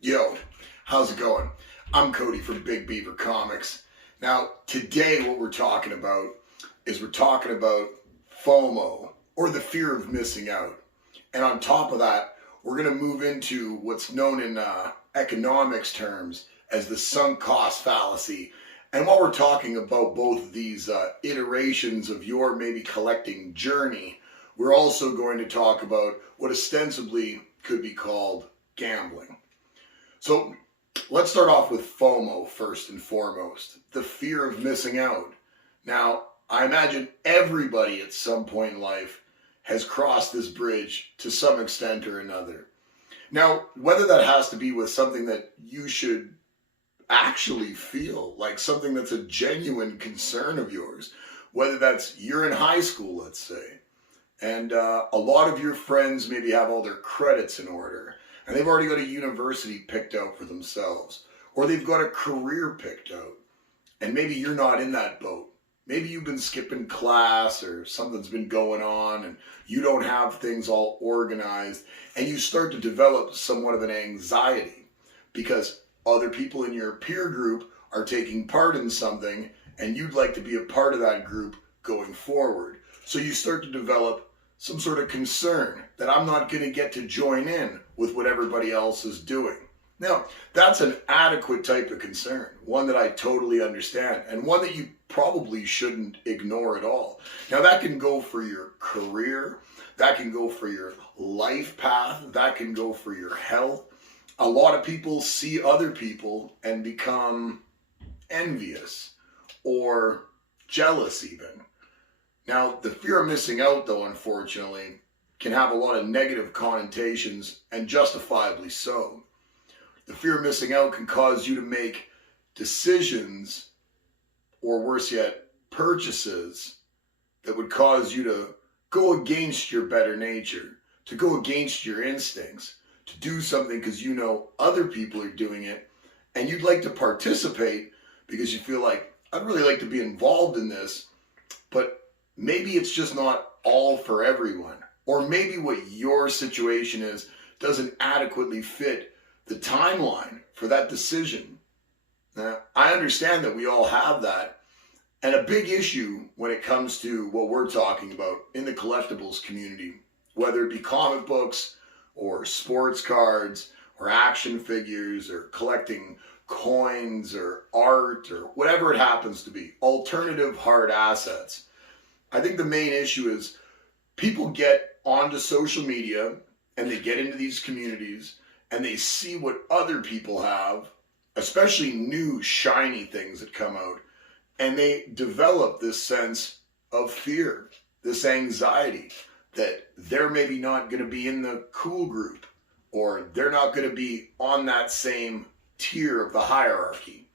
Yo, how's it going? I'm Cody from Big Beaver Comics. Now, today what we're talking about is we're talking about FOMO, or the fear of missing out. And on top of that, we're going to move into what's known in economics terms as the sunk cost fallacy. And while we're talking about both of these iterations of your maybe collecting journey, we're also going to talk about what ostensibly could be called gambling. So let's start off with FOMO first and foremost, the fear of missing out. Now, I imagine everybody at some point in life has crossed this bridge to some extent or another. Now, whether that has to be with something that you should actually feel, like something that's a genuine concern of yours, whether that's you're in high school, let's say, and a lot of your friends maybe have all their credits in order, and they've already got a university picked out for themselves, or they've got a career picked out, and maybe you're not in that boat. Maybe you've been skipping class or something's been going on and you don't have things all organized, and you start to develop somewhat of an anxiety because other people in your peer group are taking part in something and you'd like to be a part of that group going forward. So you start to develop some sort of concern that I'm not going to get to join in with what everybody else is doing. Now, that's an adequate type of concern, one that I totally understand, and one that you probably shouldn't ignore at all. Now, that can go for your career, that can go for your life path, that can go for your health. A lot of people see other people and become envious or jealous even. Now, the fear of missing out, though, unfortunately, can have a lot of negative connotations, and justifiably so. The fear of missing out can cause you to make decisions, or worse yet, purchases that would cause you to go against your better nature, to go against your instincts, to do something because you know other people are doing it, and you'd like to participate because you feel like, I'd really like to be involved in this, but maybe it's just not all for everyone. Or maybe what your situation is doesn't adequately fit the timeline for that decision. Now, I understand that we all have that. And a big issue when it comes to what we're talking about in the collectibles community, whether it be comic books or sports cards or action figures or collecting coins or art or whatever it happens to be, alternative hard assets. I think the main issue is people get onto social media and they get into these communities and they see what other people have, especially new shiny things that come out, and they develop this sense of fear, this anxiety that they're maybe not going to be in the cool group, or they're not going to be on that same tier of the hierarchy.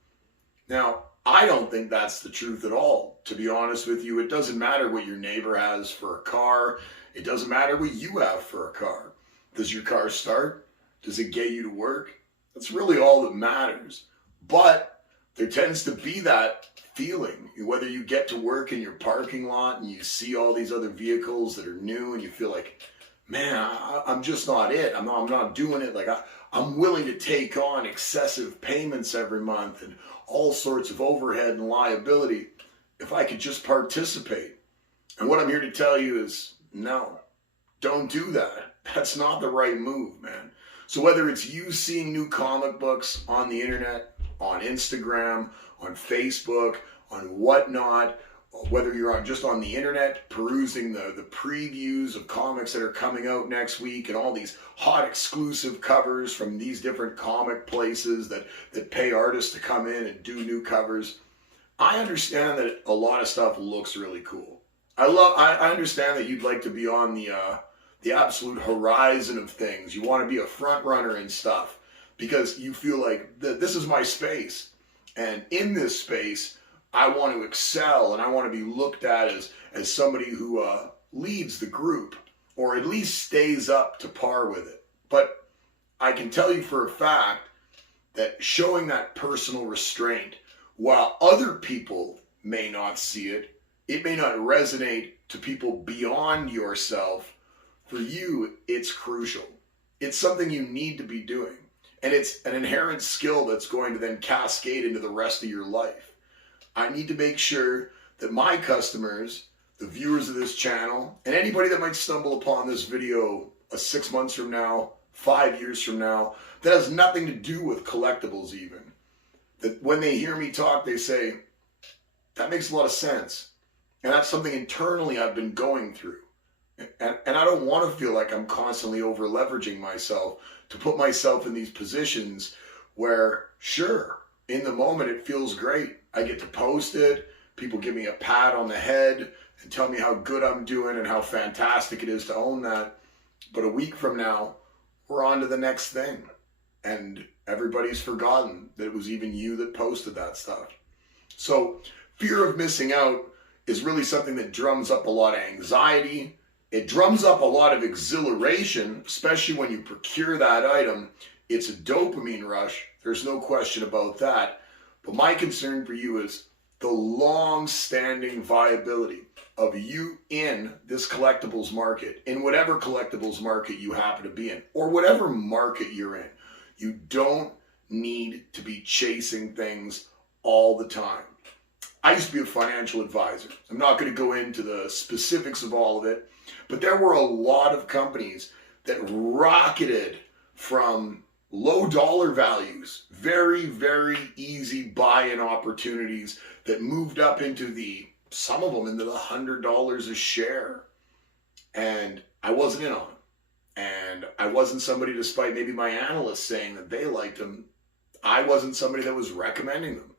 Now, I don't think that's the truth at all. To be honest with you, it doesn't matter what your neighbor has for a car. It doesn't matter what you have for a car. Does your car start? Does it get you to work? That's really all that matters. But there tends to be that feeling, whether you get to work in your parking lot and you see all these other vehicles that are new and you feel like, man, I'm just not it. I'm not doing it. Like I'm willing to take on excessive payments every month and all sorts of overhead and liability if I could just participate. And what I'm here to tell you is, no, don't do that. That's not the right move, man. So whether it's you seeing new comic books on the internet, on Instagram, on Facebook, on whatnot, whether you're just on the internet perusing the previews of comics that are coming out next week and all these hot exclusive covers from these different comic places that pay artists to come in and do new covers, I understand that a lot of stuff looks really cool. I understand that you'd like to be on the absolute horizon of things. You want to be a front runner and stuff because you feel like this is my space, and in this space I want to excel and I want to be looked at as somebody who leads the group or at least stays up to par with it. But I can tell you for a fact that showing that personal restraint, while other people may not see it, it may not resonate to people beyond yourself. For you, it's crucial. It's something you need to be doing. And it's an inherent skill that's going to then cascade into the rest of your life. I need to make sure that my customers, the viewers of this channel, and anybody that might stumble upon this video 6 months from now, 5 years from now, that has nothing to do with collectibles even, that when they hear me talk, they say, that makes a lot of sense. And that's something internally I've been going through. And I don't want to feel like I'm constantly over leveraging myself to put myself in these positions where, sure, in the moment it feels great. I get to post it. People give me a pat on the head and tell me how good I'm doing and how fantastic it is to own that. But a week from now, we're on to the next thing. And everybody's forgotten that it was even you that posted that stuff. So fear of missing out is really something that drums up a lot of anxiety. It drums up a lot of exhilaration, especially when you procure that item. It's a dopamine rush. There's no question about that. But my concern for you is the long-standing viability of you in this collectibles market, in whatever collectibles market you happen to be in, or whatever market you're in. You don't need to be chasing things all the time. I used to be a financial advisor. I'm not going to go into the specifics of all of it, but there were a lot of companies that rocketed from low dollar values, very, very easy buy-in opportunities that moved up into some of them into the $100 a share. And I wasn't in on them. And I wasn't somebody, despite maybe my analysts saying that they liked them, I wasn't somebody that was recommending them.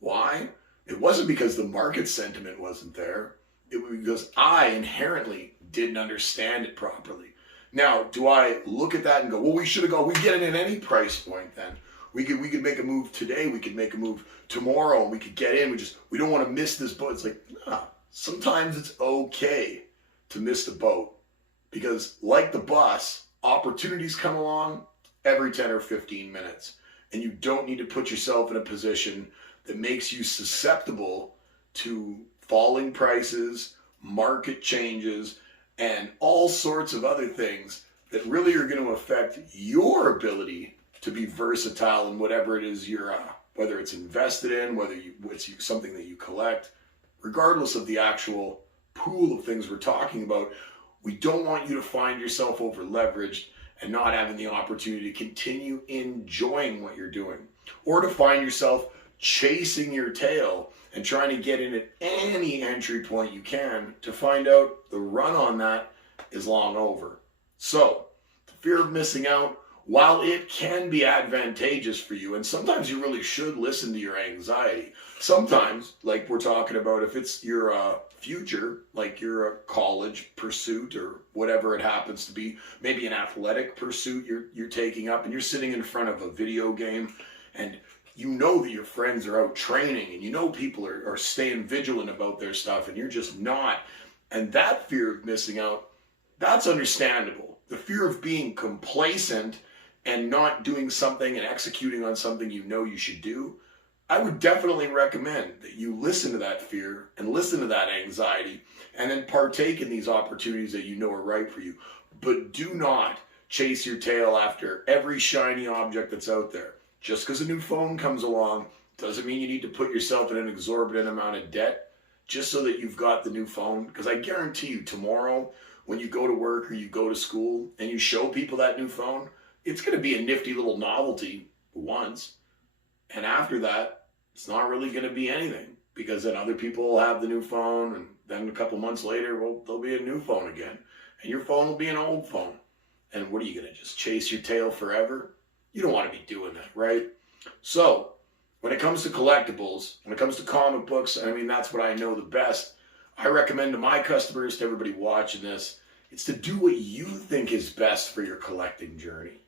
Why? It wasn't because the market sentiment wasn't there. It was because I inherently didn't understand it properly. Now, do I look at that and go, well, we should have gone, we get it at any price point then. We could make a move today, we could make a move tomorrow, and we could get in. We don't want to miss this boat. It's like, nah, sometimes it's okay to miss the boat. Because like the bus, opportunities come along every 10 or 15 minutes. And you don't need to put yourself in a position that makes you susceptible to falling prices, market changes, and all sorts of other things that really are going to affect your ability to be versatile in whatever it is you're, whether it's invested in, whether it's something that you collect, regardless of the actual pool of things we're talking about. We don't want you to find yourself over leveraged and not having the opportunity to continue enjoying what you're doing, or to find yourself chasing your tail and trying to get in at any entry point you can to find out the run on that is long over. So the fear of missing out, while it can be advantageous for you, and sometimes you really should listen to your anxiety. Sometimes, like we're talking about, if it's your future, like your college pursuit or whatever it happens to be, maybe an athletic pursuit you're taking up, and you're sitting in front of a video game, and you know that your friends are out training, and you know people are staying vigilant about their stuff, and you're just not. And that fear of missing out, that's understandable. The fear of being complacent and not doing something and executing on something you know you should do, I would definitely recommend that you listen to that fear and listen to that anxiety and then partake in these opportunities that you know are right for you. But do not chase your tail after every shiny object that's out there. Just because a new phone comes along doesn't mean you need to put yourself in an exorbitant amount of debt just so that you've got the new phone. Because I guarantee you, tomorrow when you go to work or you go to school and you show people that new phone, it's going to be a nifty little novelty once. And after that, it's not really going to be anything, because then other people will have the new phone, and then a couple months later, well, there'll be a new phone again. And your phone will be an old phone. And what are you going to just chase your tail forever? You don't want to be doing that, right? So when it comes to collectibles, when it comes to comic books, I mean, that's what I know the best. I recommend to my customers, to everybody watching this, it's to do what you think is best for your collecting journey.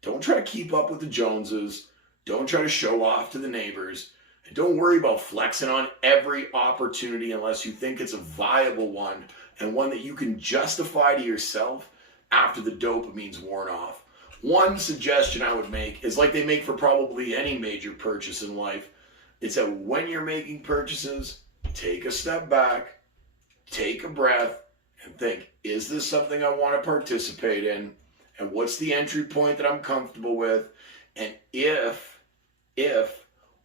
Don't try to keep up with the Joneses. Don't try to show off to the neighbors. And don't worry about flexing on every opportunity unless you think it's a viable one and one that you can justify to yourself after the dopamine's worn off. One suggestion I would make is like they make for probably any major purchase in life. It's that when you're making purchases, take a step back, take a breath, and think, is this something I want to participate in? And what's the entry point that I'm comfortable with? And if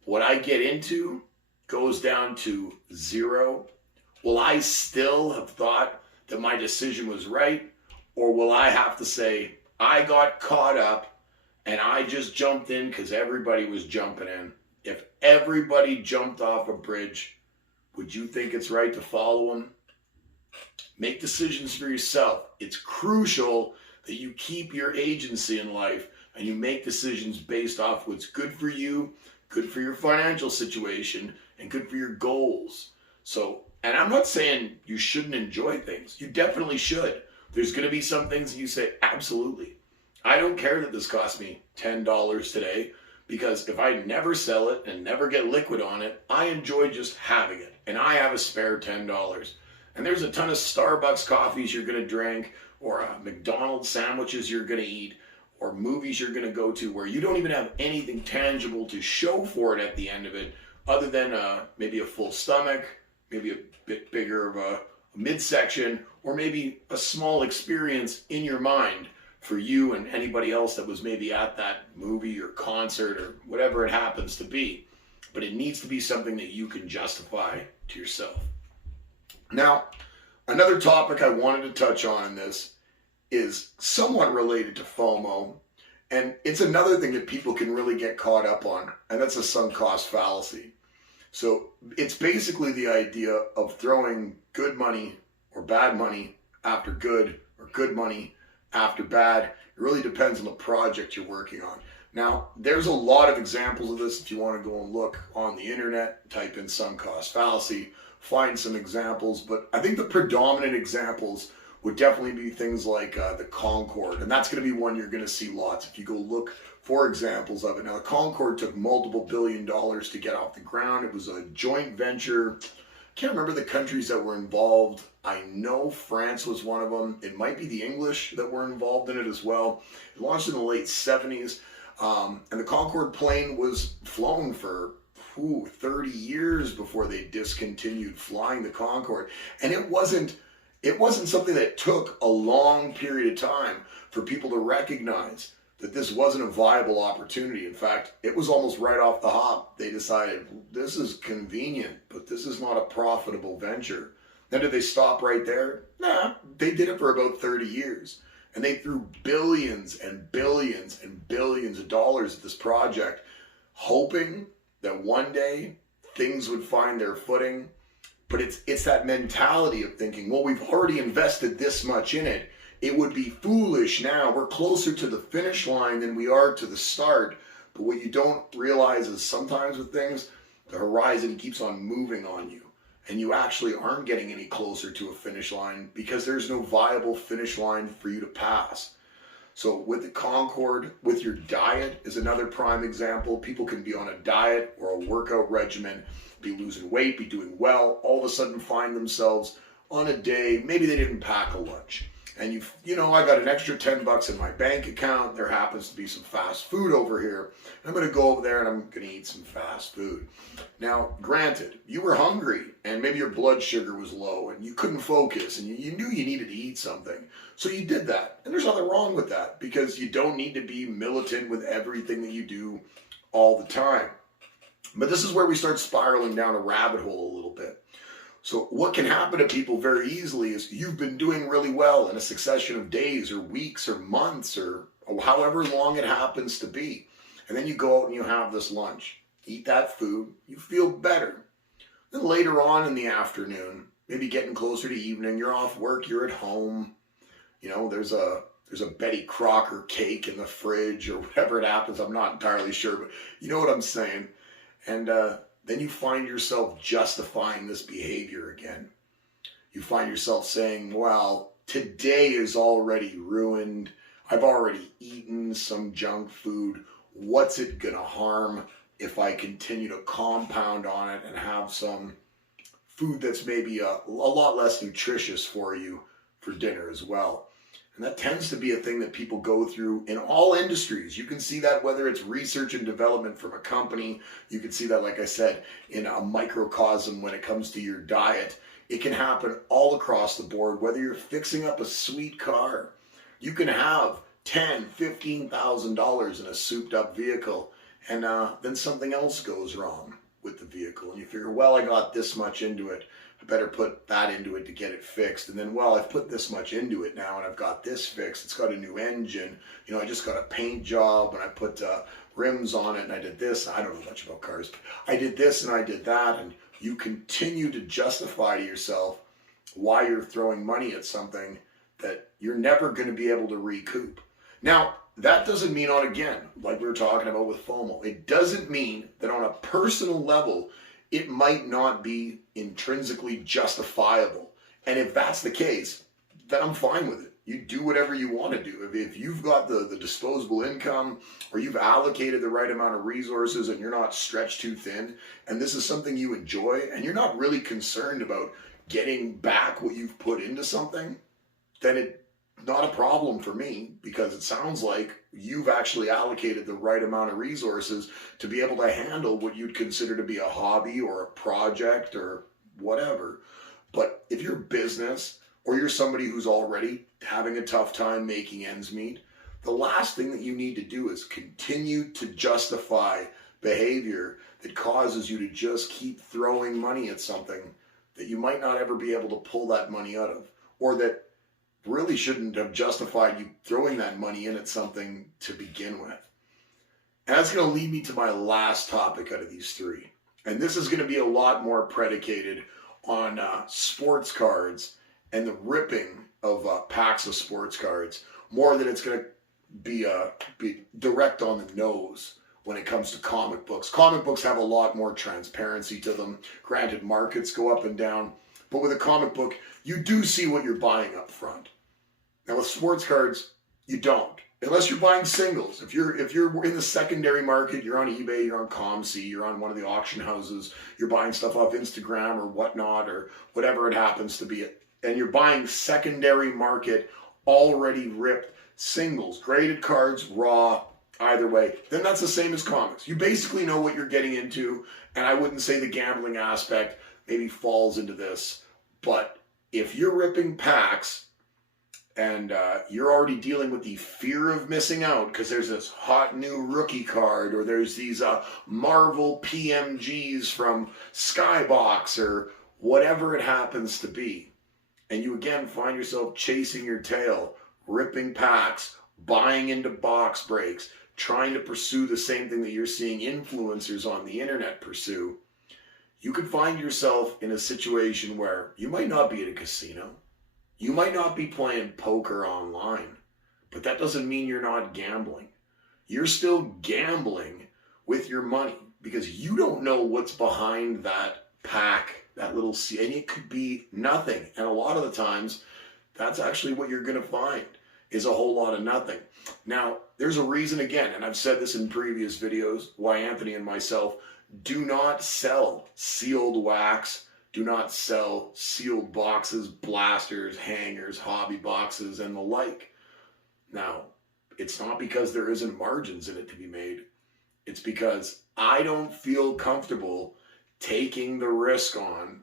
what I get into goes down to 0, will I still have thought that my decision was right? Or will I have to say, I got caught up and I just jumped in because everybody was jumping in? If everybody jumped off a bridge, would you think it's right to follow them? Make decisions for yourself. It's crucial that you keep your agency in life and you make decisions based off what's good for you, good for your financial situation, and good for your goals. So, and I'm not saying you shouldn't enjoy things. You definitely should. There's going to be some things that you say, absolutely. I don't care that this cost me $10 today, because if I never sell it and never get liquid on it, I enjoy just having it. And I have a spare $10. And there's a ton of Starbucks coffees you're going to drink, or McDonald's sandwiches you're going to eat, or movies you're going to go to where you don't even have anything tangible to show for it at the end of it, other than maybe a full stomach, maybe a bit bigger of a midsection, or maybe a small experience in your mind for you and anybody else that was maybe at that movie or concert or whatever it happens to be. But it needs to be something that you can justify to yourself. Now, another topic I wanted to touch on in this is somewhat related to FOMO, and it's another thing that people can really get caught up on, and that's a sunk cost fallacy. So it's basically the idea of throwing good money or bad money after good, or good money after bad. It really depends on the project you're working on. Now, there's a lot of examples of this. If you want to go and look on the internet, type in sunk cost fallacy, find some examples. But I think the predominant examples would definitely be things like the Concorde. And that's going to be one you're going to see lots if you go look for examples of it. Now, the Concorde took multiple $billion to get off the ground. It was a joint venture. I can't remember the countries that were involved. I know France was one of them. It might be the English that were involved in it as well. It launched in the late 70s. And the Concorde plane was flown for 30 years before they discontinued flying the Concorde. And it wasn't something that took a long period of time for people to recognize that this wasn't a viable opportunity. In fact, it was almost right off the hop. They decided, this is convenient, but this is not a profitable venture. Then did they stop right there? Nah, they did it for about 30 years. And they threw billions and billions and billions of dollars at this project, hoping that one day things would find their footing. But it's that mentality of thinking, well, we've already invested this much in it. It would be foolish now. We're closer to the finish line than we are to the start. But what you don't realize is sometimes with things, the horizon keeps on moving on you. And you actually aren't getting any closer to a finish line because there's no viable finish line for you to pass. So with the Concorde, with your diet is another prime example. People can be on a diet or a workout regimen, be losing weight, be doing well, all of a sudden find themselves on a day, maybe they didn't pack a lunch. And I got an extra $10 in my bank account. There happens to be some fast food over here. I'm going to go over there and I'm going to eat some fast food. Now, granted, you were hungry and maybe your blood sugar was low and you couldn't focus and you knew you needed to eat something. So you did that. And there's nothing wrong with that because you don't need to be militant with everything that you do all the time. But this is where we start spiraling down a rabbit hole a little bit. So what can happen to people very easily is you've been doing really well in a succession of days or weeks or months or however long it happens to be. And then you go out and you have this lunch, eat that food, you feel better. Then later on in the afternoon, maybe getting closer to evening, you're off work, you're at home, there's a Betty Crocker cake in the fridge or whatever it happens. I'm not entirely sure, but you know what I'm saying. And then you find yourself justifying this behavior again. You find yourself saying, well, today is already ruined. I've already eaten some junk food. What's it gonna harm if I continue to compound on it and have some food that's maybe a lot less nutritious for you for dinner as well? And that tends to be a thing that people go through in all industries. You can see that whether it's research and development from a company. You can see that, like I said, in a microcosm when it comes to your diet. It can happen all across the board, whether you're fixing up a sweet car. You can have $10,000, $15,000 in a souped up vehicle, and then something else goes wrong with the vehicle, and you figure, well, I got this much into it, I better put that into it to get it fixed. And then, well, I've put this much into it now and I've got this fixed. It's got a new engine. You know, I just got a paint job and I put rims on it and I did this. I don't know much about cars. I did this and I did that. And you continue to justify to yourself why you're throwing money at something that you're never going to be able to recoup. Now, that doesn't mean again, like we were talking about with FOMO, it doesn't mean that on a personal level, it might not be intrinsically justifiable. And if that's the case, then I'm fine with it. You do whatever you want to do. If you've got the disposable income, or you've allocated the right amount of resources and you're not stretched too thin, and this is something you enjoy, and you're not really concerned about getting back what you've put into something, then it's not a problem for me, because it sounds like you've actually allocated the right amount of resources to be able to handle what you'd consider to be a hobby or a project or whatever. But if you're business, or you're somebody who's already having a tough time making ends meet, the last thing that you need to do is continue to justify behavior that causes you to just keep throwing money at something that you might not ever be able to pull that money out of, or that really shouldn't have justified you throwing that money in at something to begin with. And that's going to lead me to my last topic out of these three. And this is going to be a lot more predicated on sports cards and the ripping of packs of sports cards, more than it's going to be direct on the nose when it comes to comic books. Comic books have a lot more transparency to them. Granted, markets go up and down, but with a comic book, you do see what you're buying up front. Now with sports cards, you don't, unless you're buying singles. If you're in the secondary market, you're on eBay, you're on ComC, you're on one of the auction houses, you're buying stuff off Instagram or whatnot, or whatever it happens to be, and you're buying secondary market, already ripped singles, graded cards, raw, either way, then that's the same as comics. You basically know what you're getting into, and I wouldn't say the gambling aspect maybe falls into this, but if you're ripping packs, and you're already dealing with the fear of missing out because there's this hot new rookie card, or there's these Marvel PMGs from Skybox, or whatever it happens to be, and you again find yourself chasing your tail, ripping packs, buying into box breaks, trying to pursue the same thing that you're seeing influencers on the internet pursue, you could find yourself in a situation where you might not be at a casino. You might not be playing poker online, but that doesn't mean you're not gambling. You're still gambling with your money, because you don't know what's behind that pack, that little C, and it could be nothing. And a lot of the times, that's actually what you're going to find, is a whole lot of nothing. Now, there's a reason, again, and I've said this in previous videos, why Anthony and myself do not sell sealed wax, do not sell sealed boxes, blasters, hangers, hobby boxes, and the like. Now, it's not because there isn't margins in it to be made. It's because I don't feel comfortable taking the risk on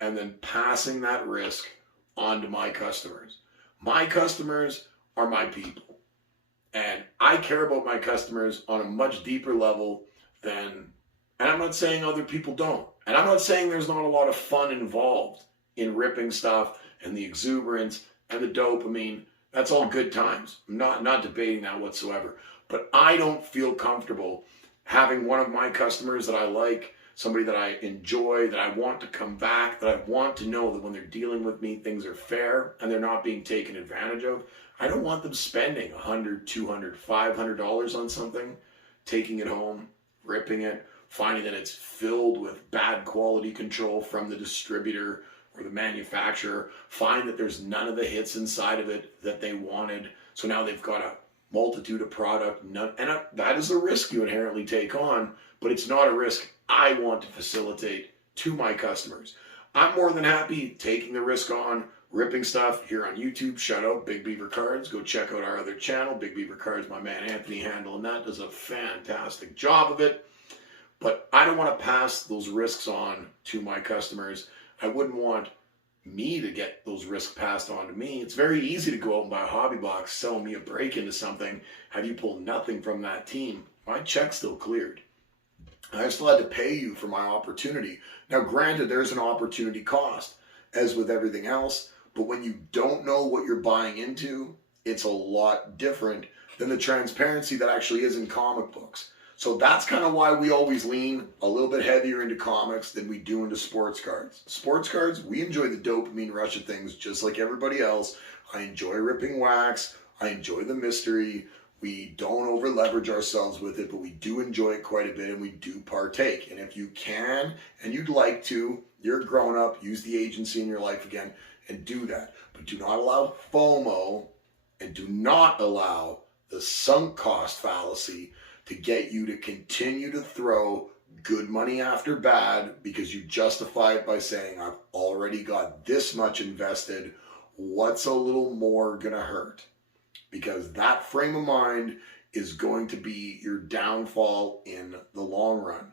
and then passing that risk on to my customers. My customers are my people. And I care about my customers on a much deeper level than, and I'm not saying other people don't. And I'm not saying there's not a lot of fun involved in ripping stuff and the exuberance and the dopamine. That's all good times. I'm not debating that whatsoever. But I don't feel comfortable having one of my customers that I like, somebody that I enjoy, that I want to come back, that I want to know that when they're dealing with me, things are fair and they're not being taken advantage of. I don't want them spending $100, $200, $500 on something, taking it home, ripping it, finding that it's filled with bad quality control from the distributor or the manufacturer, find that there's none of the hits inside of it that they wanted. So now they've got a multitude of product, and that is a risk you inherently take on, but it's not a risk I want to facilitate to my customers. I'm more than happy taking the risk on, ripping stuff here on YouTube. Shout out Big Beaver Cards. Go check out our other channel, Big Beaver Cards, my man Anthony handling that, does a fantastic job of it. But I don't want to pass those risks on to my customers. I wouldn't want me to get those risks passed on to me. It's very easy to go out and buy a hobby box, sell me a break into something, have you pull nothing from that team. My check's still cleared. I still had to pay you for my opportunity. Now, granted, there's an opportunity cost, as with everything else, but when you don't know what you're buying into, it's a lot different than the transparency that actually is in comic books. So that's kind of why we always lean a little bit heavier into comics than we do into sports cards. Sports cards, we enjoy the dopamine rush of things just like everybody else. I enjoy ripping wax. I enjoy the mystery. We don't over leverage ourselves with it, but we do enjoy it quite a bit and we do partake. And if you can and you'd like to, you're a grown up, use the agency in your life again and do that. But do not allow FOMO and do not allow the sunk cost fallacy to get you to continue to throw good money after bad because you justify it by saying, I've already got this much invested. What's a little more gonna hurt? Because that frame of mind is going to be your downfall in the long run.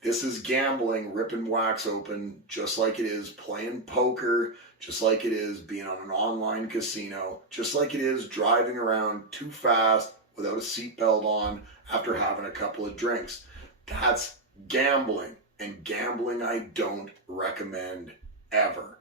This is gambling, ripping wax open, just like it is playing poker, just like it is being on an online casino, just like it is driving around too fast without a seatbelt on after having a couple of drinks. That's gambling, and gambling I don't recommend ever.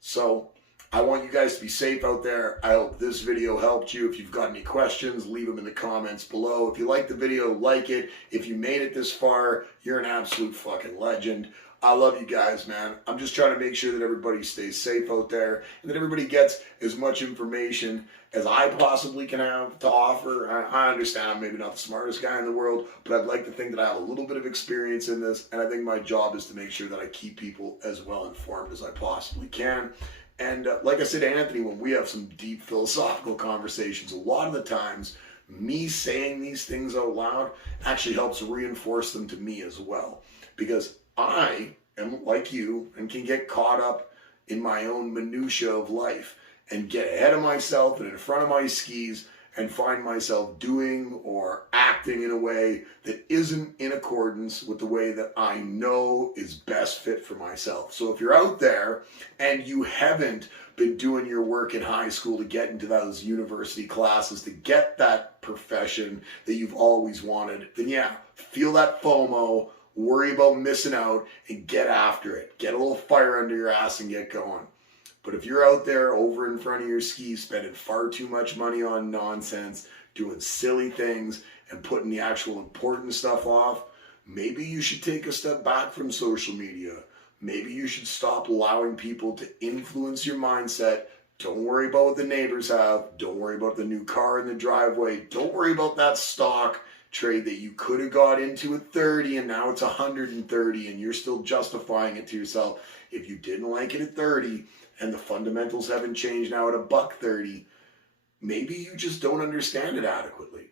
So I want you guys to be safe out there. I hope this video helped you. If you've got any questions, leave them in the comments below. If you like the video, like it. If you made it this far, you're an absolute fucking legend. I love you guys, man. I'm just trying to make sure that everybody stays safe out there and that everybody gets as much information as I possibly can have to offer. I understand I'm maybe not the smartest guy in the world, but I'd like to think that I have a little bit of experience in this, and I think my job is to make sure that I keep people as well informed as I possibly can. And like I said to Anthony, when we have some deep philosophical conversations, a lot of the times me saying these things out loud actually helps reinforce them to me as well. Because I am like you and can get caught up in my own minutia of life and get ahead of myself and in front of my skis and find myself doing or acting in a way that isn't in accordance with the way that I know is best fit for myself. So if you're out there and you haven't been doing your work in high school to get into those university classes, to get that profession that you've always wanted, then yeah, feel that FOMO, worry about missing out, and get after it. Get a little fire under your ass and get going. But if you're out there over in front of your skis spending far too much money on nonsense, doing silly things, and putting the actual important stuff off, maybe you should take a step back from social media. Maybe you should stop allowing people to influence your mindset. Don't worry about what the neighbors have. Don't worry about the new car in the driveway. Don't worry about that stock trade that you could have got into at 30 and now it's 130 and you're still justifying it to yourself. If you didn't like it at 30 and the fundamentals haven't changed now at $1.30, maybe you just don't understand it adequately.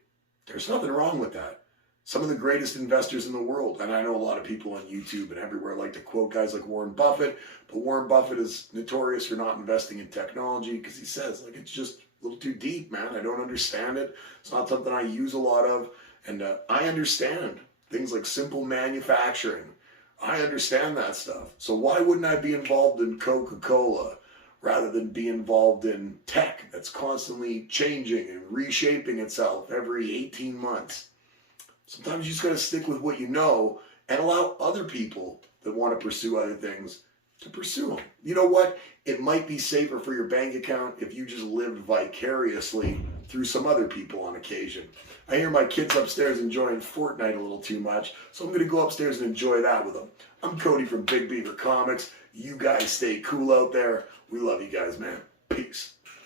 There's nothing wrong with that. Some of the greatest investors in the world, and I know a lot of people on YouTube and everywhere like to quote guys like Warren Buffett, but Warren Buffett is notorious for not investing in technology because he says, like, it's just a little too deep, man. I don't understand it. It's not something I use a lot of. And I understand things like simple manufacturing. I understand that stuff. So why wouldn't I be involved in Coca-Cola rather than be involved in tech that's constantly changing and reshaping itself every 18 months? Sometimes you just got to stick with what you know and allow other people that want to pursue other things to pursue them. You know what? It might be safer for your bank account if you just lived vicariously through some other people on occasion. I hear my kids upstairs enjoying Fortnite a little too much, so I'm going to go upstairs and enjoy that with them. I'm Cody from Big Beaver Comics. You guys stay cool out there. We love you guys, man. Peace.